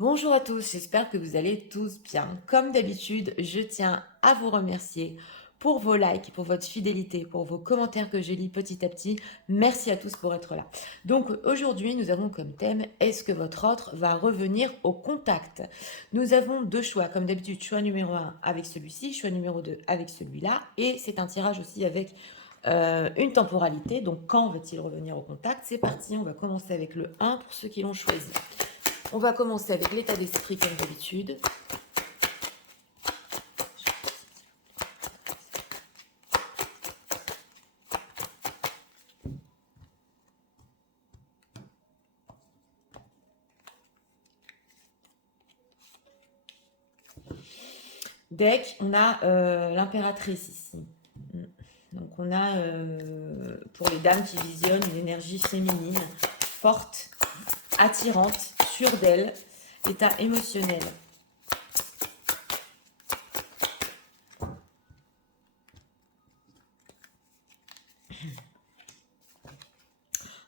Bonjour à tous, j'espère que vous allez tous bien. Comme d'habitude, je tiens à vous remercier pour vos likes, pour votre fidélité, pour vos commentaires que je lis petit à petit. Merci à tous pour être là. Donc aujourd'hui, nous avons comme thème, est-ce que votre autre va revenir au contact? Nous avons deux choix, comme d'habitude, choix numéro un avec celui-ci, choix numéro 2 avec celui-là. Et c'est un tirage aussi avec une temporalité. Donc quand va-t-il revenir au contact? C'est parti, on va commencer avec le 1 pour ceux qui l'ont choisi. On va commencer avec l'état d'esprit comme d'habitude. Deck, on a l'impératrice ici. Donc on a pour les dames qui visionnent une énergie féminine, forte, attirante, sûre d'elle, état émotionnel.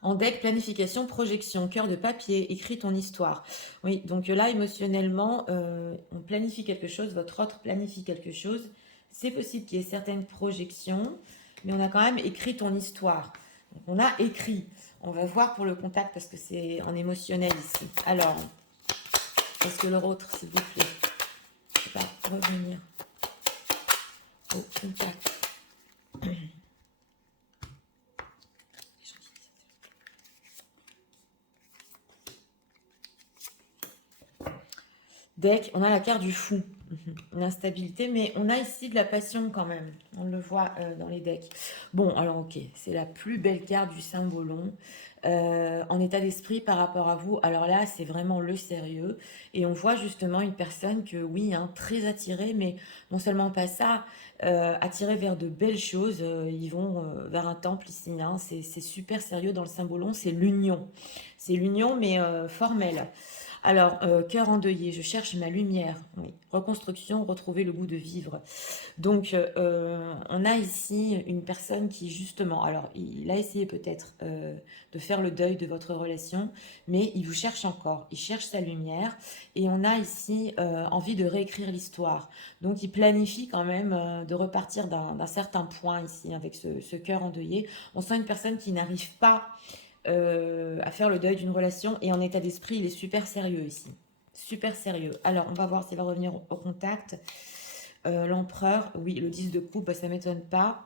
En deck, planification, projection, cœur de papier, écris ton histoire. Oui, donc là, émotionnellement, on planifie quelque chose, votre autre planifie quelque chose. C'est possible qu'il y ait certaines projections, mais on a quand même écrit ton histoire. Donc on a écrit. On va voir pour le contact parce que c'est en émotionnel ici. Alors, est-ce que l'autre, s'il vous plaît, va revenir au contact? Deck, on a la carte du fou. L'instabilité, mais on a ici de la passion quand même. On le voit dans les decks. Bon, alors ok, c'est la plus belle carte du symbolon. En état d'esprit par rapport à vous, alors là, c'est vraiment le sérieux. Et on voit justement une personne que, oui, hein, très attirée, mais non seulement pas ça, attirée vers de belles choses. Ils vont vers un temple ici. Hein, c'est super sérieux dans le symbolon, c'est l'union. C'est l'union, mais formelle. Alors, cœur endeuillé, je cherche ma lumière. Oui. Reconstruction, retrouver le goût de vivre. Donc, on a ici une personne qui, justement, alors, il a essayé peut-être de faire le deuil de votre relation, mais il vous cherche encore. Il cherche sa lumière. Et on a ici envie de réécrire l'histoire. Donc, il planifie quand même de repartir d'un certain point ici, avec ce cœur endeuillé. On sent une personne qui n'arrive pas à faire le deuil d'une relation et en état d'esprit, il est super sérieux ici. Super sérieux. Alors, on va voir s'il va revenir au contact. L'empereur, oui, le 10 de coupe, ça m'étonne pas.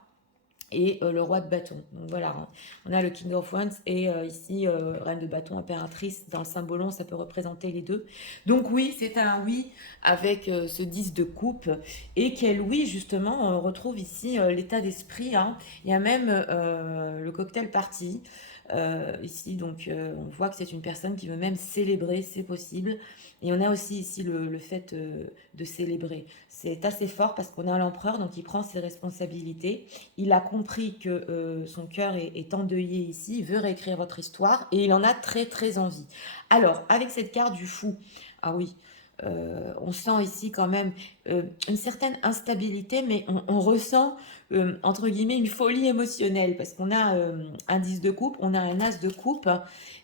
Et le roi de bâton. Donc voilà, hein. On a le King of Wands et ici, reine de bâton, impératrice. Dans le symbolon, ça peut représenter les deux. Donc oui, c'est un oui avec ce 10 de coupe. Et quel oui, justement, on retrouve ici l'état d'esprit. Hein. Il y a même le cocktail party. Ici, donc on voit que c'est une personne qui veut même célébrer, c'est possible. Et on a aussi ici le fait de célébrer. C'est assez fort parce qu'on a l'empereur, donc il prend ses responsabilités. Il a compris que son cœur est endeuillé ici, il veut réécrire votre histoire et il en a très très envie. Alors, avec cette carte du fou, ah oui, on sent ici quand même une certaine instabilité, mais on ressent entre guillemets une folie émotionnelle parce qu'on a un 10 de coupe, on a un as de coupe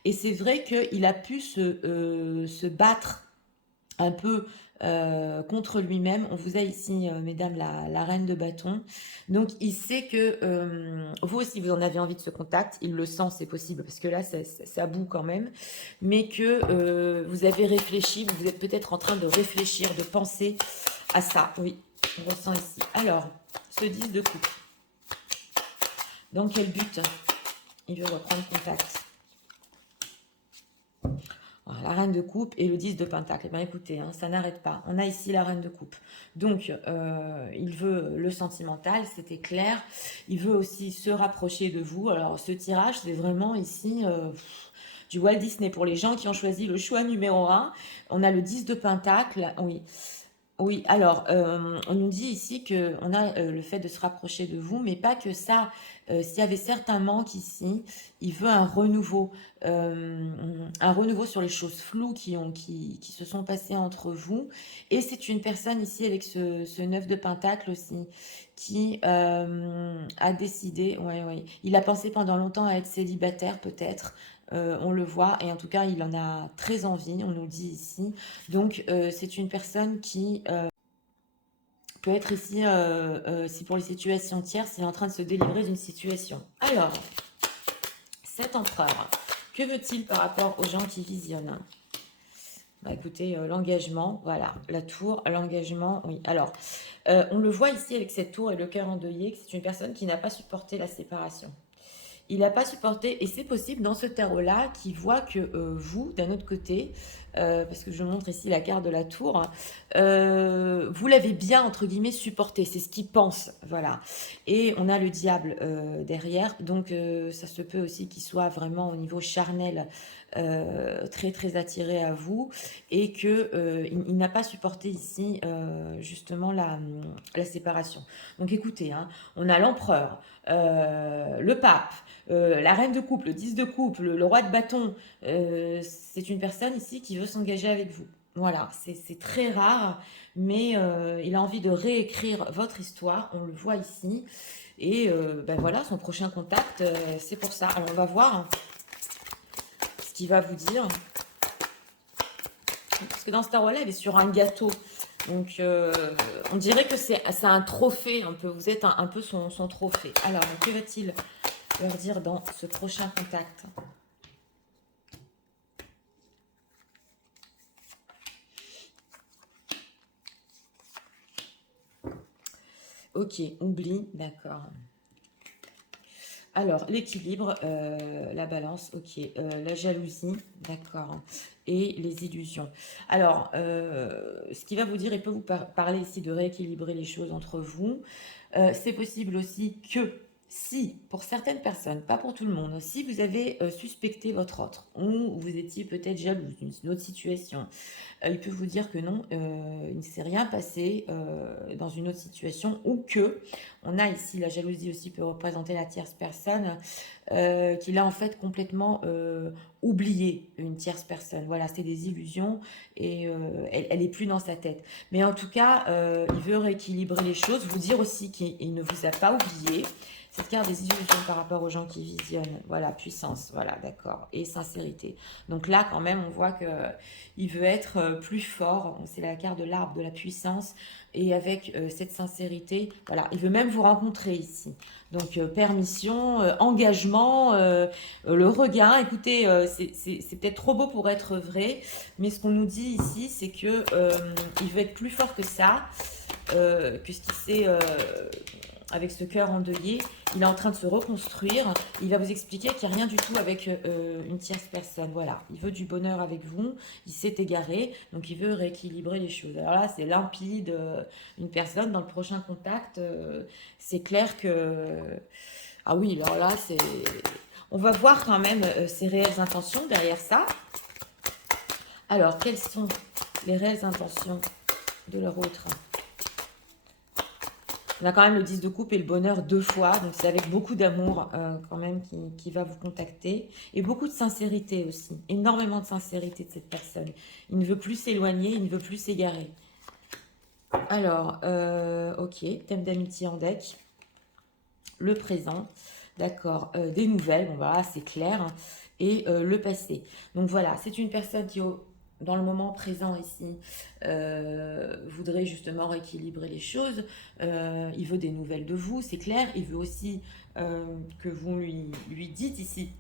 et c'est vrai qu'il a pu se battre un peu contre lui-même. On vous a ici, mesdames, la reine de bâton. Donc, il sait que vous aussi, vous en avez envie de ce contact. Il le sent, c'est possible, parce que là, ça bout quand même. Mais que vous avez réfléchi, vous êtes peut-être en train de réfléchir, de penser à ça. Oui, on ressent ici. Alors, ce 10 de coupe, dans quel but il veut reprendre contact? La reine de coupe et le 10 de pentacle. Eh bien, écoutez, hein, ça n'arrête pas. On a ici la reine de coupe. Donc, il veut le sentimental, c'était clair. Il veut aussi se rapprocher de vous. Alors, ce tirage, c'est vraiment ici du Walt Disney. Pour les gens qui ont choisi le choix numéro un, on a le 10 de pentacle. Oui, oui, alors, on nous dit ici qu'on a le fait de se rapprocher de vous, mais pas que ça. S'il y avait certains manques ici, il veut un renouveau sur les choses floues qui se sont passées entre vous. Et c'est une personne ici avec ce 9 de Pentacle aussi, qui a décidé, ouais, ouais, il a pensé pendant longtemps à être célibataire peut-être, on le voit, et en tout cas, il en a très envie, on nous le dit ici. Donc, c'est une personne qui peut être ici, si pour les situations tierces, il est en train de se délivrer d'une situation. Alors, cet empereur, que veut-il par rapport aux gens qui visionnent? Bah, écoutez, l'engagement, voilà, la tour, l'engagement, oui. Alors, on le voit ici avec cette tour et le cœur endeuillé, que c'est une personne qui n'a pas supporté la séparation. Il n'a pas supporté, et c'est possible dans ce tarot-là, qui voit que vous, d'un autre côté, parce que je montre ici la carte de la tour, vous l'avez bien, entre guillemets, supporté. C'est ce qu'il pense, voilà. Et on a le diable derrière, donc ça se peut aussi qu'il soit vraiment au niveau charnel très très attiré à vous, et que il n'a pas supporté ici justement la séparation. Donc écoutez, hein, on a l'empereur, le pape, la reine de coupe, le 10 de coupe, le roi de bâton, c'est une personne ici qui veut s'engager avec vous. Voilà, c'est très rare, mais il a envie de réécrire votre histoire, on le voit ici. Et ben voilà, son prochain contact, c'est pour ça. Alors on va voir ce qu'il va vous dire. Parce que dans ce tarot-là, il est sur un gâteau. Donc on dirait que c'est un trophée un peu. Vous êtes un peu son trophée. Alors, que va-t-il leur dire dans ce prochain contact? Ok, oublie, d'accord. Alors, l'équilibre, la balance, ok. La jalousie, d'accord. Et les illusions. Alors, ce qui va vous dire, il peut vous parler ici de rééquilibrer les choses entre vous. C'est possible aussi que si, pour certaines personnes, pas pour tout le monde, si vous avez suspecté votre autre, ou vous étiez peut-être jalouse d'une autre situation, il peut vous dire que non, il ne s'est rien passé dans une autre situation, ou que, on a ici, la jalousie aussi peut représenter la tierce personne, qu'il a en fait complètement oublié une tierce personne. Voilà, c'est des illusions, et elle est plus dans sa tête. Mais en tout cas, il veut rééquilibrer les choses, vous dire aussi qu'il ne vous a pas oublié. Cette carte des illusions par rapport aux gens qui visionnent. Voilà, puissance, voilà, d'accord. Et sincérité. Donc là, quand même, on voit que il veut être plus fort. C'est la carte de l'arbre de la puissance. Et avec cette sincérité, voilà, il veut même vous rencontrer ici. Donc, permission, engagement, le regain. Écoutez, c'est peut-être trop beau pour être vrai, mais ce qu'on nous dit ici, c'est que il veut être plus fort que ça, puisqu'il sait, avec ce cœur endeuillé, il est en train de se reconstruire. Il va vous expliquer qu'il n'y a rien du tout avec une tierce personne. Voilà, il veut du bonheur avec vous, il s'est égaré, donc il veut rééquilibrer les choses. Alors là, c'est limpide. Une personne dans le prochain contact, c'est clair que... Ah oui, alors là, c'est... On va voir quand même ses réelles intentions derrière ça. Alors, quelles sont les réelles intentions de leur autre? On a quand même le 10 de coupe et le bonheur 2 fois. Donc, c'est avec beaucoup d'amour quand même qui va vous contacter. Et beaucoup de sincérité aussi. Énormément de sincérité de cette personne. Il ne veut plus s'éloigner, il ne veut plus s'égarer. Alors, ok. Thème d'amitié en deck. Le présent. D'accord. Des nouvelles. Bon, voilà, c'est clair. Et le passé. Donc, voilà. C'est une personne qui... dans le moment présent ici, voudrait justement rééquilibrer les choses. Il veut des nouvelles de vous, c'est clair. Il veut aussi que vous lui dites ici,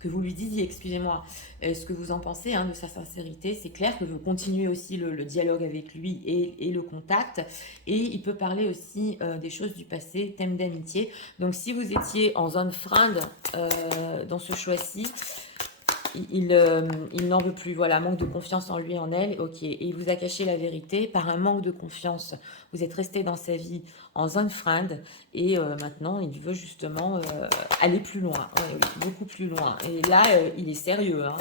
que vous lui disiez, excusez-moi, ce que vous en pensez de sa sincérité. C'est clair que vous continuez aussi le dialogue avec lui et le contact. Et il peut parler aussi des choses du passé, thème d'amitié. Donc si vous étiez en zone fringue dans ce choix-ci, il n'en veut plus, voilà, manque de confiance en lui, en elle, ok, et il vous a caché la vérité par un manque de confiance. Vous êtes resté dans sa vie en zone friend, et maintenant il veut justement aller plus loin, ouais, oui, beaucoup plus loin. Et là, il est sérieux, hein.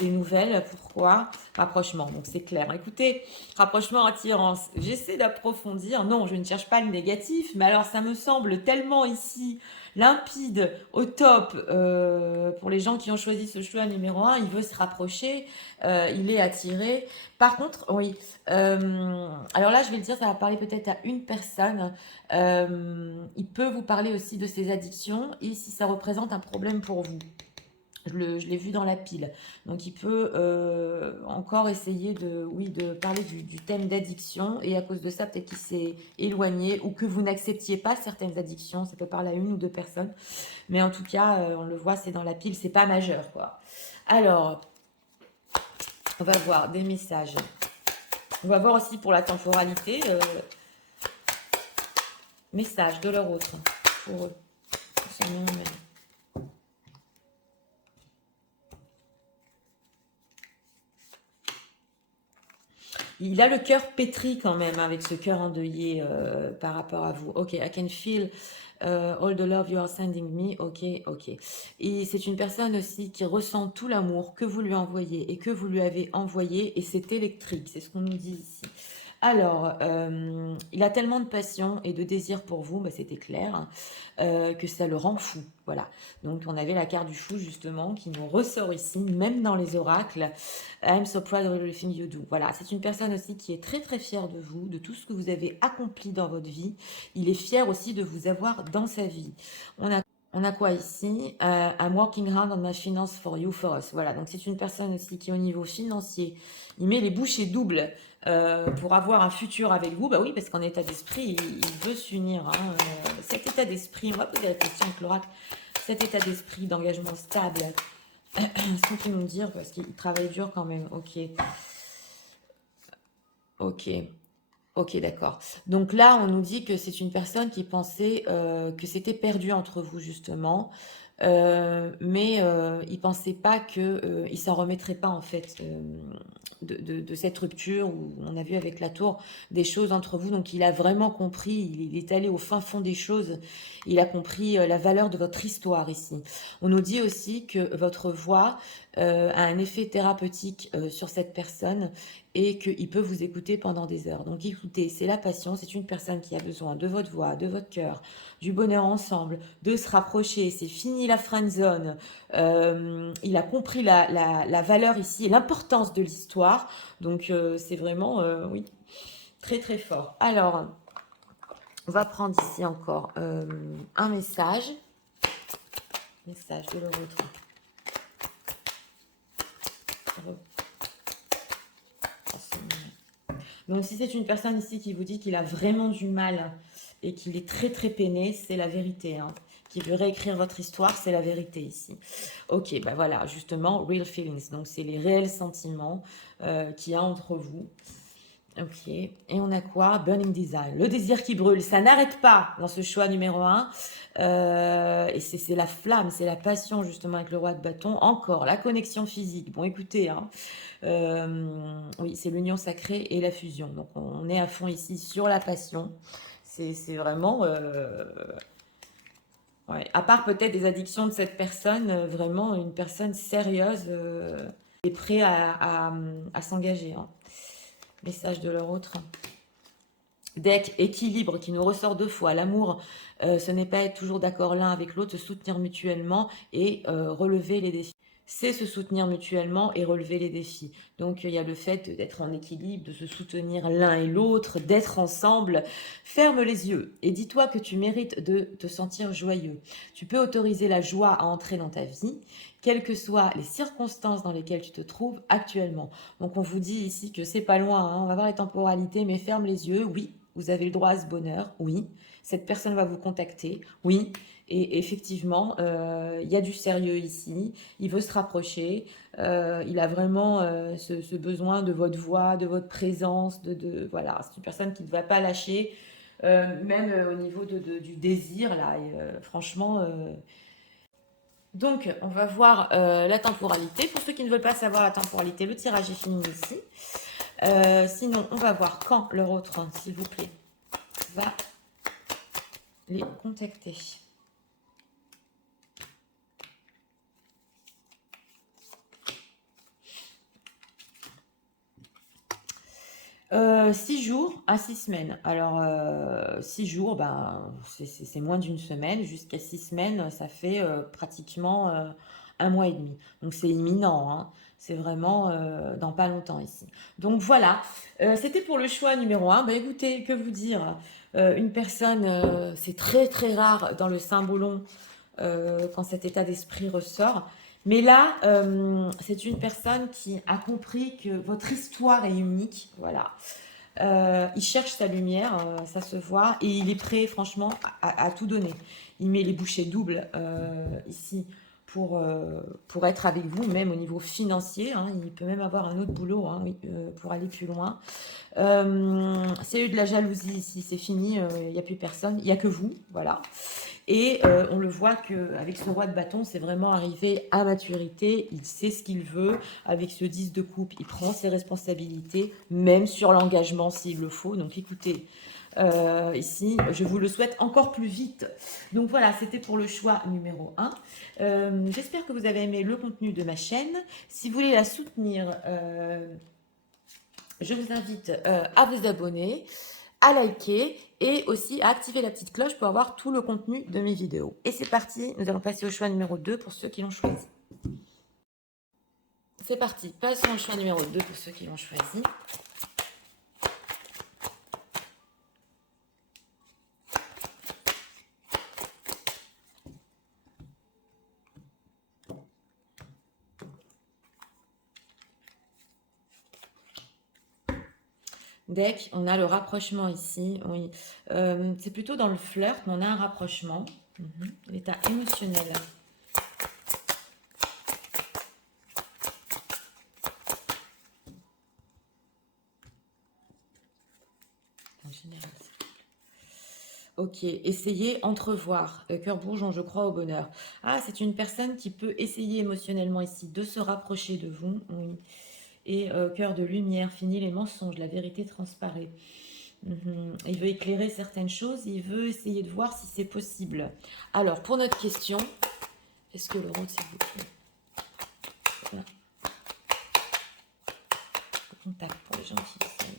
Des nouvelles, pourquoi? Rapprochement, donc c'est clair. Écoutez, rapprochement, attirance, j'essaie d'approfondir. Non, je ne cherche pas le négatif, mais alors ça me semble tellement ici limpide, au top, pour les gens qui ont choisi ce choix numéro un. Il veut se rapprocher, il est attiré. Par contre, oui, alors là, je vais le dire, ça va parler peut-être à une personne. Il peut vous parler aussi de ses addictions et si ça représente un problème pour vous. Je l'ai vu dans la pile. Donc, il peut encore essayer de, oui, de parler du thème d'addiction. Et à cause de ça, peut-être qu'il s'est éloigné ou que vous n'acceptiez pas certaines addictions. Ça peut parler à une ou deux personnes. Mais en tout cas, on le voit, c'est dans la pile. C'est pas majeur, quoi. Alors, on va voir des messages. On va voir aussi pour la temporalité. Message de leur autre. Pour eux. Son nom, mais... Il a le cœur pétri quand même, avec ce cœur endeuillé par rapport à vous. Ok, I can feel all the love you are sending me. Ok, ok. Et c'est une personne aussi qui ressent tout l'amour que vous lui envoyez et que vous lui avez envoyé, et c'est électrique, c'est ce qu'on nous dit ici. Alors, il a tellement de passion et de désir pour vous, bah, c'était clair, hein, que ça le rend fou. Voilà. Donc, on avait la carte du fou, justement, qui nous ressort ici, même dans les oracles. I'm so proud of everything you do. Voilà, c'est une personne aussi qui est très, très fière de vous, de tout ce que vous avez accompli dans votre vie. Il est fier aussi de vous avoir dans sa vie. On a quoi ici? I'm working hard on my finance for you, for us. Voilà, donc c'est une personne aussi qui, au niveau financier, il met les bouchées doubles pour avoir un futur avec vous. Bah oui, parce qu'en état d'esprit, il veut s'unir. Hein. Cet état d'esprit, on va poser la question avec l'oracle, cet état d'esprit d'engagement stable, ce qu'on peut nous dire, parce qu'il travaille dur quand même. Ok, ok. Ok, d'accord. Donc là, on nous dit que c'est une personne qui pensait que c'était perdu entre vous, justement. Mais il pensait pas que il s'en remettrait pas, en fait, de cette rupture où on a vu avec la tour des choses entre vous. Donc il a vraiment compris, il est allé au fin fond des choses. Il a compris la valeur de votre histoire ici. On nous dit aussi que votre voix a un effet thérapeutique sur cette personne et qu'il peut vous écouter pendant des heures. Donc écoutez, c'est la passion, c'est une personne qui a besoin de votre voix, de votre cœur, du bonheur ensemble, de se rapprocher. C'est fini la friend zone. Il a compris la valeur ici et l'importance de l'histoire. Donc c'est vraiment, oui, très très fort. Alors, on va prendre ici encore un message. Message de leur autre. Donc si c'est une personne ici qui vous dit qu'il a vraiment du mal et qu'il est très très peiné, c'est la vérité. Hein. Qui veut réécrire votre histoire, c'est la vérité ici. Ok, bah voilà, justement, real feelings. Donc c'est les réels sentiments qu'il y a entre vous. Ok, et on a quoi? Burning Desire, le désir qui brûle. Ça n'arrête pas dans ce choix numéro 1. Et c'est la flamme, c'est la passion justement avec le roi de bâton. Encore, la connexion physique. Bon, écoutez, hein, oui, c'est l'union sacrée et la fusion. Donc on est à fond ici sur la passion. C'est vraiment... ouais. À part peut-être des addictions de cette personne, vraiment une personne sérieuse et prêt à s'engager. Hein. Message de leur autre. Deck, équilibre qui nous ressort deux fois. L'amour, ce n'est pas être toujours d'accord l'un avec l'autre, se soutenir mutuellement et relever les défis. C'est se soutenir mutuellement et relever les défis. Donc il y a le fait d'être en équilibre, de se soutenir l'un et l'autre, d'être ensemble. Ferme les yeux et dis-toi que tu mérites de te sentir joyeux. Tu peux autoriser la joie à entrer dans ta vie, quelles que soient les circonstances dans lesquelles tu te trouves actuellement. Donc on vous dit ici que c'est pas loin, hein, on va voir les temporalités, mais ferme les yeux, oui, vous avez le droit à ce bonheur, oui. Cette personne va vous contacter, oui. Et effectivement, il y a du sérieux ici. Il veut se rapprocher. Il a vraiment ce besoin de votre voix, de votre présence. Voilà, c'est une personne qui ne va pas lâcher, même au niveau du désir là. Et, franchement. Donc, on va voir la temporalité. Pour ceux qui ne veulent pas savoir la temporalité, le tirage est fini ici. Sinon, on va voir quand leur autre, s'il vous plaît, va les contacter. Six jours à 6 semaines. Alors, 6 jours, ben, c'est moins d'une semaine. Jusqu'à 6 semaines, ça fait pratiquement un mois et demi. Donc, c'est imminent. Hein. C'est vraiment dans pas longtemps ici. Donc, voilà. C'était pour le choix numéro 1. Ben, écoutez, que vous dire? Une personne, c'est très très rare dans le symbolon quand cet état d'esprit ressort. Mais là, c'est une personne qui a compris que votre histoire est unique, voilà. Il cherche sa lumière, ça se voit, et il est prêt, franchement, à tout donner. Il met les bouchées doubles ici pour être avec vous, même au niveau financier. Hein. Il peut même avoir un autre boulot hein, oui, pour aller plus loin. C'est eu de la jalousie ici, c'est fini, il n'y a plus personne, il n'y a que vous, voilà. Et on le voit qu'avec ce roi de bâton, c'est vraiment arrivé à maturité. Il sait ce qu'il veut. Avec ce 10 de coupe, il prend ses responsabilités, même sur l'engagement s'il le faut. Donc écoutez, ici, je vous le souhaite encore plus vite. Donc voilà, c'était pour le choix numéro 1. J'espère que vous avez aimé le contenu de ma chaîne. Si vous voulez la soutenir, je vous invite à vous abonner, à liker et aussi à activer la petite cloche pour avoir tout le contenu de mes vidéos. Et c'est parti, nous allons passer au choix numéro 2 pour ceux qui l'ont choisi. C'est parti, passons au choix numéro 2 pour ceux qui l'ont choisi. Deck, on a le rapprochement ici. Oui. C'est plutôt dans le flirt, mais on a un rapprochement. L'état émotionnel. En général. Ok, essayez, entrevoir. Cœur bourgeon, je crois au bonheur. Ah, c'est une personne qui peut essayer émotionnellement ici de se rapprocher de vous. Oui. Et cœur de lumière, fini les mensonges, la vérité transparaît. Il veut éclairer certaines choses, il veut essayer de voir si c'est possible. Alors, pour notre question, est-ce que le rôle, s'il vous plaît, voilà. Contact pour les gens qui essayent.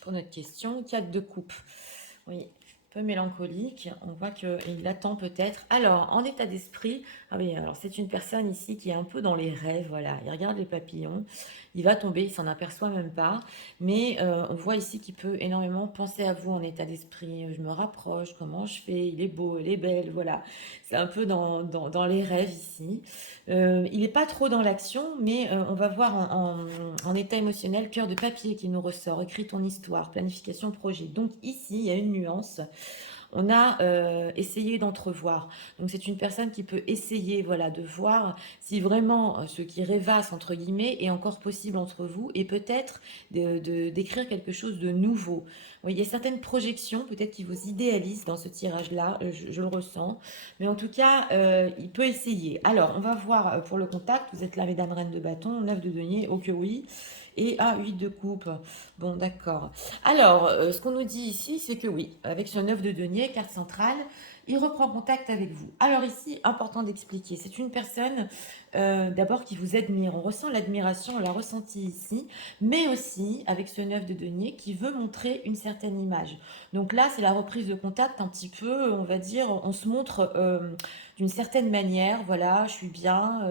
Pour notre question, 4 de coupe. Oui, un peu mélancolique. On voit qu'il attend peut-être. Alors, en état d'esprit, ah oui, alors c'est une personne ici qui est un peu dans les rêves, voilà. Il regarde les papillons, il va tomber, il s'en aperçoit même pas. Mais on voit ici qu'il peut énormément penser à vous en état d'esprit. Je me rapproche, comment je fais, il est beau, elle est belle, voilà. C'est un peu dans les rêves ici. Il n'est pas trop dans l'action, mais on va voir en état émotionnel, cœur de papier qui nous ressort, écris ton histoire, planification, projet. Donc ici, il y a une nuance. On a essayé d'entrevoir. Donc c'est une personne qui peut essayer voilà, de voir si vraiment ce qui rêvasse, entre guillemets, est encore possible entre vous et peut-être d'écrire quelque chose de nouveau. Oui, il y a certaines projections peut-être qui vous idéalisent dans ce tirage-là, je le ressens. Mais en tout cas, il peut essayer. Alors, on va voir pour le contact. Vous êtes là, mesdames, reines de bâton, 9 de denier, oh que oui. Et 8 de coupe. Bon, d'accord. Alors, ce qu'on nous dit ici, c'est que oui, avec ce 9 de denier, carte centrale, il reprend contact avec vous. Alors ici, important d'expliquer, c'est une personne d'abord qui vous admire. On ressent l'admiration, on l'a ressenti ici, mais aussi avec ce 9 de denier qui veut montrer une certaine image. Donc là, c'est la reprise de contact un petit peu, on va dire, on se montre d'une certaine manière, voilà, je suis bien,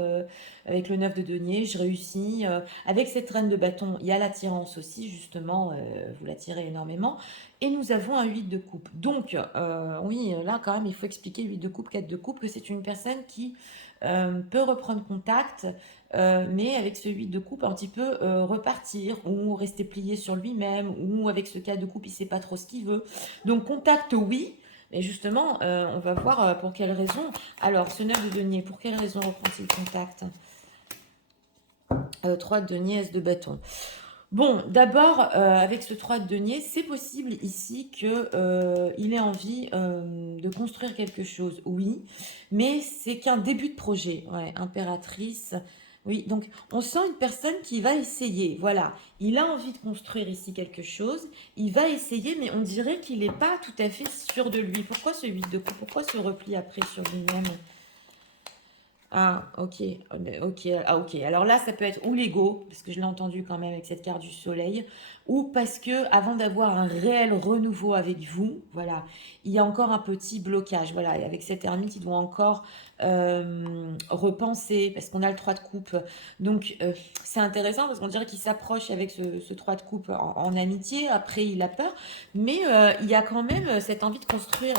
avec le 9 de denier, je réussis. Avec cette reine de bâton, il y a l'attirance aussi, justement, vous l'attirez énormément. Et nous avons un 8 de coupe. Donc, oui, là, quand même, il faut expliquer 8 de coupe, 4 de coupe, que c'est une personne qui peut reprendre contact, mais avec ce 8 de coupe, un petit peu repartir, ou rester plié sur lui-même, ou avec ce 4 de coupe, il ne sait pas trop ce qu'il veut. Donc, contact, oui. Mais justement, on va voir pour quelle raison. Alors, ce 9 de denier, pour quelle raison reprend-il contact 3 de denier, S de bâton. Bon, d'abord, avec ce 3 de denier, c'est possible ici qu'il ait envie de construire quelque chose, oui, mais c'est qu'un début de projet. Ouais, impératrice, oui, donc on sent une personne qui va essayer, voilà. Il a envie de construire ici quelque chose, il va essayer, mais on dirait qu'il n'est pas tout à fait sûr de lui. Pourquoi ce 8 de coupe? Pourquoi ce repli après sur lui-même? Ah, ok, ok, ah, ok. Alors là, ça peut être ou l'ego, parce que je l'ai entendu quand même avec cette carte du soleil, ou parce que avant d'avoir un réel renouveau avec vous, voilà, il y a encore un petit blocage, voilà. Et avec cette ermite, il doit encore repenser, parce qu'on a le 3 de coupe. Donc, c'est intéressant parce qu'on dirait qu'il s'approche avec ce 3 de coupe en amitié. Après, il a peur, mais il y a quand même cette envie de construire.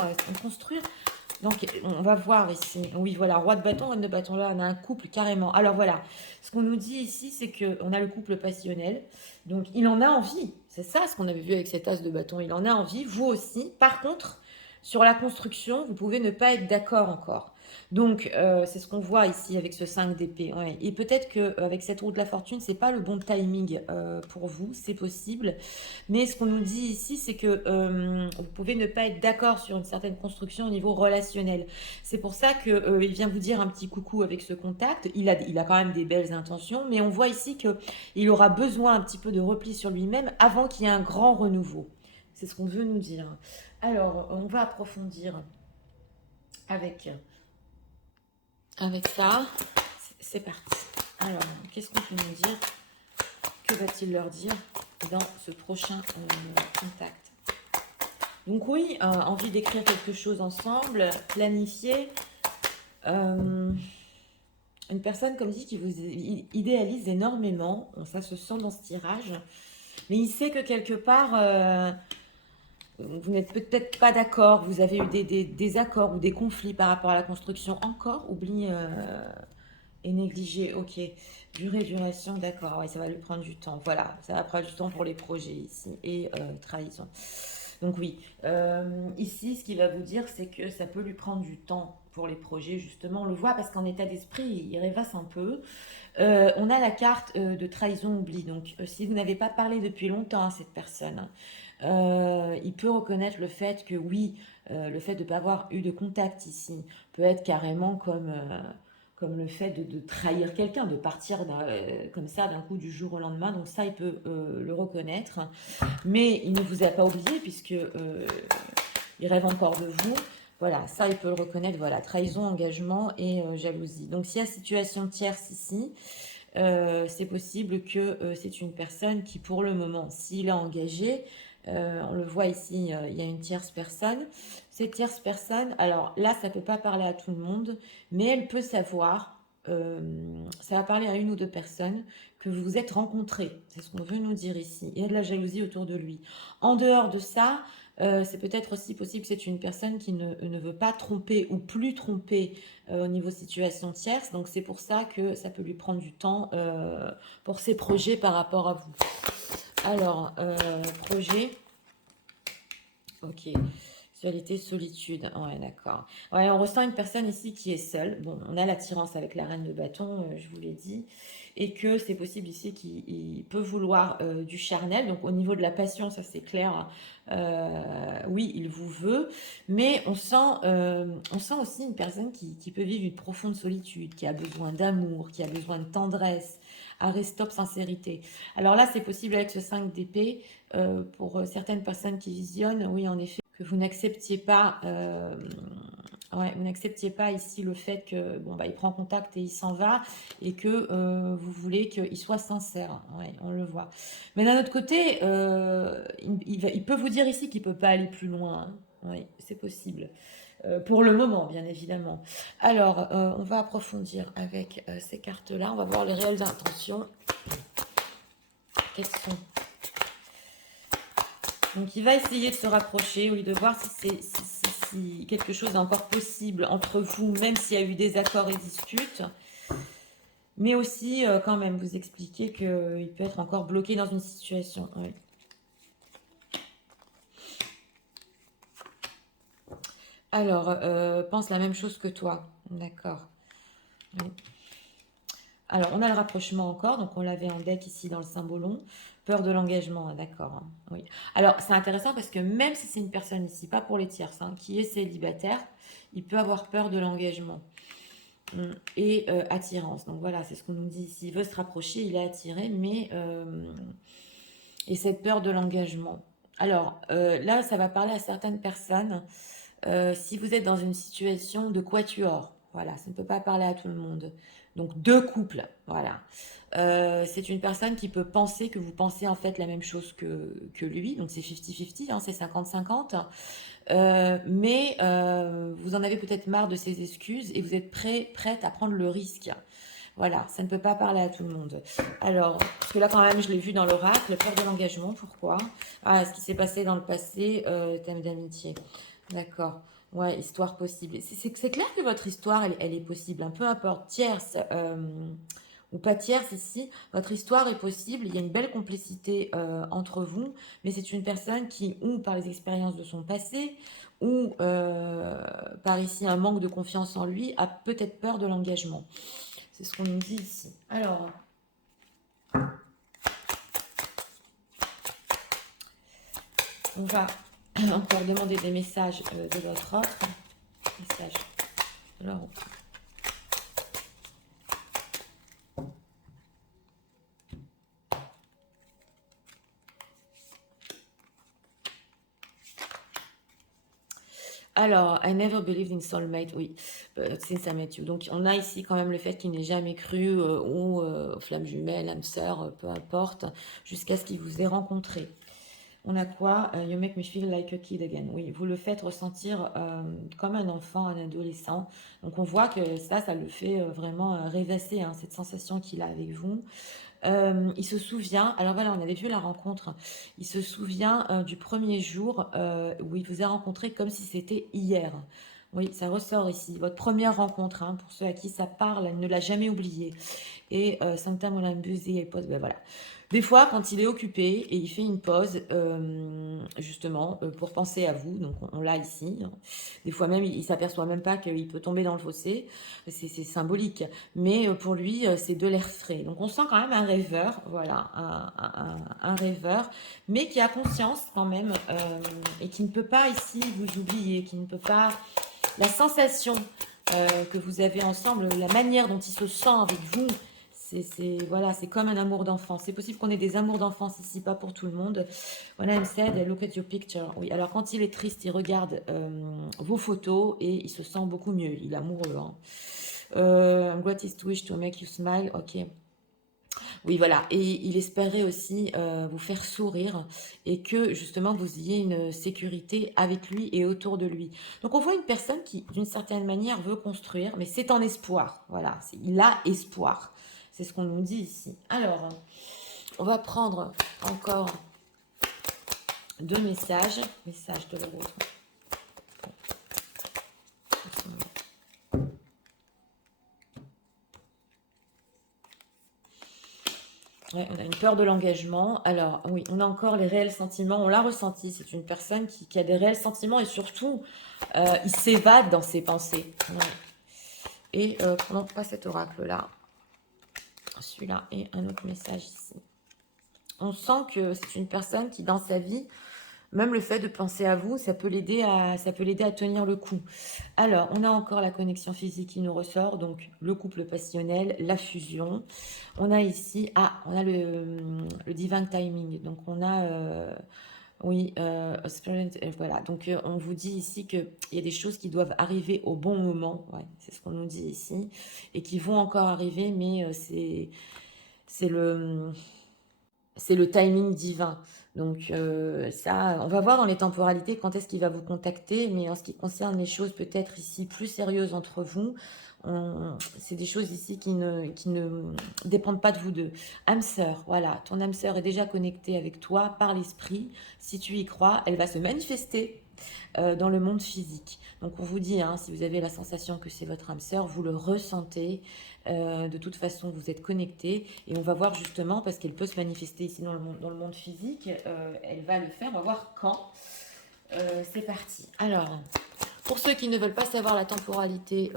Donc, on va voir ici. Oui, voilà, roi de bâton, reine de bâton. Là, on a un couple carrément. Alors voilà, ce qu'on nous dit ici, c'est qu'on a le couple passionnel. Donc, il en a envie. C'est ça ce qu'on avait vu avec cet as de bâton. Il en a envie, vous aussi. Par contre, sur la construction, vous pouvez ne pas être d'accord encore. Donc, c'est ce qu'on voit ici avec ce 5 d'épée. Ouais. Et peut-être qu'avec cette roue de la fortune, c'est pas le bon timing pour vous, c'est possible. Mais ce qu'on nous dit ici, c'est que vous pouvez ne pas être d'accord sur une certaine construction au niveau relationnel. C'est pour ça que il vient vous dire un petit coucou avec ce contact. Il a quand même des belles intentions, mais on voit ici qu'il aura besoin un petit peu de repli sur lui-même avant qu'il y ait un grand renouveau. C'est ce qu'on veut nous dire. Alors, on va approfondir avec, avec ça. C'est parti. Alors, qu'est-ce qu'on peut nous dire? Que va-t-il leur dire dans ce prochain contact? Donc oui, envie d'écrire quelque chose ensemble, planifier. Une personne, comme dit, qui vous idéalise énormément. Ça se sent dans ce tirage. Mais il sait que quelque part, vous n'êtes peut-être pas d'accord. Vous avez eu des accords ou des conflits par rapport à la construction. Encore, oublie et négligé. Ok. Durée, duration, d'accord. Ouais, ça va lui prendre du temps. Voilà, ça va prendre du temps pour les projets ici. Et trahison. Donc oui, ici, ce qu'il va vous dire, c'est que ça peut lui prendre du temps pour les projets, justement. On le voit parce qu'en état d'esprit, il rêvasse un peu. On a la carte de trahison oubli. Donc, si vous n'avez pas parlé depuis longtemps à cette personne, il peut reconnaître le fait que oui, le fait de ne pas avoir eu de contact ici peut être carrément comme le fait de trahir quelqu'un, de partir comme ça d'un coup du jour au lendemain. Donc ça, il peut le reconnaître. Mais il ne vous a pas oublié puisque il rêve encore de vous. Voilà, ça il peut le reconnaître. Voilà, trahison, engagement et jalousie. Donc s'il y a situation tierce ici, c'est possible que c'est une personne qui pour le moment, s'il est engagé, on le voit ici, il y a une tierce personne. Cette tierce personne, alors là, ça ne peut pas parler à tout le monde, mais elle peut savoir, ça va parler à une ou deux personnes que vous vous êtes rencontrés. C'est ce qu'on veut nous dire ici. Il y a de la jalousie autour de lui. En dehors de ça, c'est peut-être aussi possible que c'est une personne qui ne veut pas tromper ou plus tromper au niveau situation tierce. Donc c'est pour ça que ça peut lui prendre du temps pour ses projets par rapport à vous. Alors, projet. Ok. Sexualité, solitude. Ouais, d'accord. Ouais, on ressent une personne ici qui est seule. Bon, on a l'attirance avec la reine de bâton, je vous l'ai dit. Et que c'est possible ici qu'il peut vouloir du charnel. Donc, au niveau de la passion, ça c'est clair. Oui, il vous veut. Mais on sent aussi une personne qui peut vivre une profonde solitude, qui a besoin d'amour, qui a besoin de tendresse. Arrêt, stop, sincérité. Alors là, c'est possible avec ce 5 d'épée. Pour certaines personnes qui visionnent, oui, en effet, que vous n'acceptiez pas, ouais, vous n'acceptiez pas ici le fait que bon bah il prend contact et il s'en va et que vous voulez qu'il soit sincère. Ouais, on le voit. Mais d'un autre côté, il peut vous dire ici qu'il peut pas aller plus loin. Hein. Oui, c'est possible. Pour le moment, bien évidemment. Alors, on va approfondir avec ces cartes-là. On va voir les réelles intentions. Quelles sont donc il va essayer de se rapprocher, oui, de voir si quelque chose est encore possible entre vous, même s'il y a eu des accords et disputes. Mais aussi, quand même, vous expliquer qu'il peut être encore bloqué dans une situation. Oui. Alors, pense la même chose que toi. D'accord. Oui. Alors, on a le rapprochement encore, donc on l'avait en deck ici dans le symbolon. Peur de l'engagement, hein, d'accord. Hein, oui. Alors, c'est intéressant parce que même si c'est une personne ici, pas pour les tierces, hein, qui est célibataire, il peut avoir peur de l'engagement et attirance. Donc voilà, c'est ce qu'on nous dit ici. Il veut se rapprocher, il est attiré, mais... et cette peur de l'engagement. Alors, là, ça va parler à certaines personnes. Si vous êtes dans une situation de quatuor, Voilà, ça ne peut pas parler à tout le monde. Donc, deux couples, voilà. C'est une personne qui peut penser que vous pensez en fait la même chose que lui. Donc, c'est 50-50, hein, c'est 50-50. Mais vous en avez peut-être marre de ces excuses et vous êtes prête à prendre le risque. Voilà, ça ne peut pas parler à tout le monde. Alors, parce que là quand même, je l'ai vu dans l'oracle, peur de l'engagement, pourquoi? Ah, ce qui s'est passé dans le passé, thème d'amitié. D'accord. Ouais, histoire possible. C'est clair que votre histoire, elle est possible, hein, peu importe, tierce ou pas tierce ici, votre histoire est possible, il y a une belle complicité entre vous, mais c'est une personne qui, ou par les expériences de son passé, ou par ici un manque de confiance en lui, a peut-être peur de l'engagement. C'est ce qu'on nous dit ici. Alors, on va encore demander des messages de votre autre. Message. Alors, alors, I never believed in soulmate, oui, since I met you. Donc, on a ici quand même le fait qu'il n'ait jamais cru aux flammes jumelles, âme sœur, peu importe, jusqu'à ce qu'il vous ait rencontré. On a quoi? You make me feel like a kid again. Oui, vous le faites ressentir comme un enfant, un adolescent. Donc on voit que ça le fait vraiment rêvasser, hein, cette sensation qu'il a avec vous. Il se souvient, alors voilà, on avait vu la rencontre. Il se souvient du premier jour où il vous a rencontré comme si c'était hier. Oui, ça ressort ici. Votre première rencontre, hein, pour ceux à qui ça parle, elle ne l'a jamais oublié. Et Sancta Molam Busy et pause, ben voilà. Des fois, quand il est occupé et il fait une pause, justement, pour penser à vous, donc on l'a ici. Des fois même, il s'aperçoit même pas qu'il peut tomber dans le fossé. C'est symbolique. Mais pour lui, c'est de l'air frais. Donc on sent quand même un rêveur, voilà, un rêveur, mais qui a conscience quand même et qui ne peut pas ici vous oublier, qui ne peut pas... La sensation que vous avez ensemble, la manière dont il se sent avec vous, voilà, c'est comme un amour d'enfant. C'est possible qu'on ait des amours d'enfance ici, pas pour tout le monde. When I'm sad, I look at your picture. Oui, alors quand il est triste, il regarde vos photos et il se sent beaucoup mieux. Il est amoureux. Hein. Greatest wish to make you smile. Ok. Oui, voilà. Et il espérait aussi vous faire sourire et que justement vous ayez une sécurité avec lui et autour de lui. Donc on voit une personne qui, d'une certaine manière, veut construire, mais c'est en espoir. Voilà, il a espoir. C'est ce qu'on nous dit ici. Alors, on va prendre encore deux messages. Message de l'autre. Ouais, on a une peur de l'engagement. Alors, oui, on a encore les réels sentiments. On l'a ressenti. C'est une personne qui a des réels sentiments et surtout, il s'évade dans ses pensées. Ouais. Et prenons pas cet oracle-là. Celui-là et un autre message ici. On sent que c'est une personne qui, dans sa vie, même le fait de penser à vous, ça peut l'aider à tenir le coup. Alors, on a encore la connexion physique qui nous ressort, donc le couple passionnel, la fusion. On a ici, on a le divine timing. Donc, on a, oui, voilà. Donc, on vous dit ici qu'il y a des choses qui doivent arriver au bon moment. Ouais, c'est ce qu'on nous dit ici. Et qui vont encore arriver, mais c'est le timing divin. Donc ça, on va voir dans les temporalités quand est-ce qu'il va vous contacter, mais en ce qui concerne les choses peut-être ici plus sérieuses entre vous, c'est des choses ici qui ne dépendent pas de vous deux. Âme sœur, voilà, ton âme sœur est déjà connectée avec toi par l'esprit. Si tu y crois, elle va se manifester dans le monde physique. Donc on vous dit, hein, si vous avez la sensation que c'est votre âme sœur, vous le ressentez. De toute façon, vous êtes connectés et on va voir justement, parce qu'elle peut se manifester ici dans le monde physique, elle va le faire, on va voir quand. C'est parti. Alors, pour ceux qui ne veulent pas savoir la temporalité,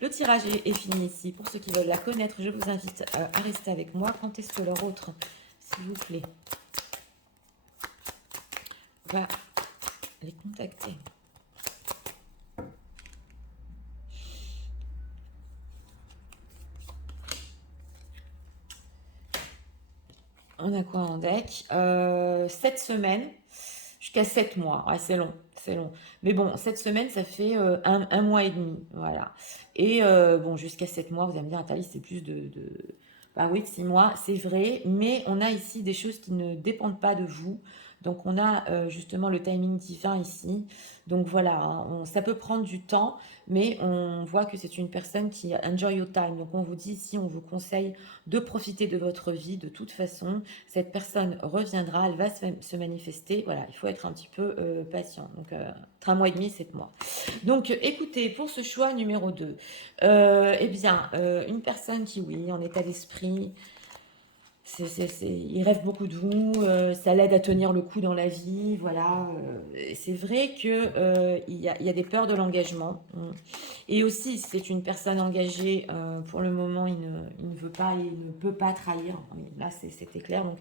le tirage est fini ici. Pour ceux qui veulent la connaître, je vous invite à rester avec moi. Quand est-ce que leur autre, s'il vous plaît, va les contacter? On a quoi en deck 7 semaines jusqu'à 7 mois. Ouais, c'est long. c'est long. Mais bon, cette semaine, ça fait un mois et demi. Voilà. Et bon, jusqu'à 7 mois, vous allez me dire, Nathalie, c'est plus bah oui, de 6 mois, c'est vrai. Mais on a ici des choses qui ne dépendent pas de vous. Donc, on a justement le timing divin ici. Donc, voilà, hein, ça peut prendre du temps, mais on voit que c'est une personne qui enjoy your time. Donc, on vous dit ici, on vous conseille de profiter de votre vie de toute façon. Cette personne reviendra, elle va se manifester. Voilà, il faut être un petit peu patient. Donc, entre un mois et demi, 7 mois. Donc, écoutez, pour ce choix numéro 2, eh bien, une personne qui, oui, en état d'esprit, il rêve beaucoup de vous, ça l'aide à tenir le coup dans la vie, voilà. C'est vrai que il y a des peurs de l'engagement. Et aussi, c'est une personne engagée, pour le moment, il ne veut pas et il ne peut pas trahir. Oui, là, c'était clair. Donc,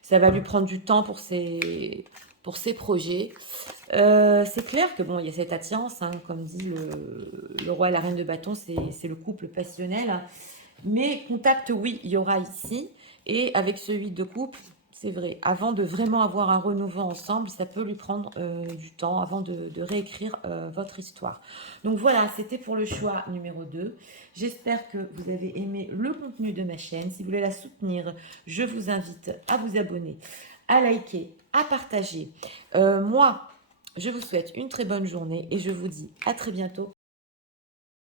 ça va lui prendre du temps pour ses projets. C'est clair que bon, il y a cette attirance, hein, comme dit le roi et la reine de bâton, c'est le couple passionnel. Mais contact, oui, il y aura ici. Et avec celui de couple, c'est vrai, avant de vraiment avoir un renouveau ensemble, ça peut lui prendre du temps avant de réécrire votre histoire. Donc voilà, c'était pour le choix numéro 2. J'espère que vous avez aimé le contenu de ma chaîne. Si vous voulez la soutenir, je vous invite à vous abonner, à liker, à partager. Moi, je vous souhaite une très bonne journée et je vous dis à très bientôt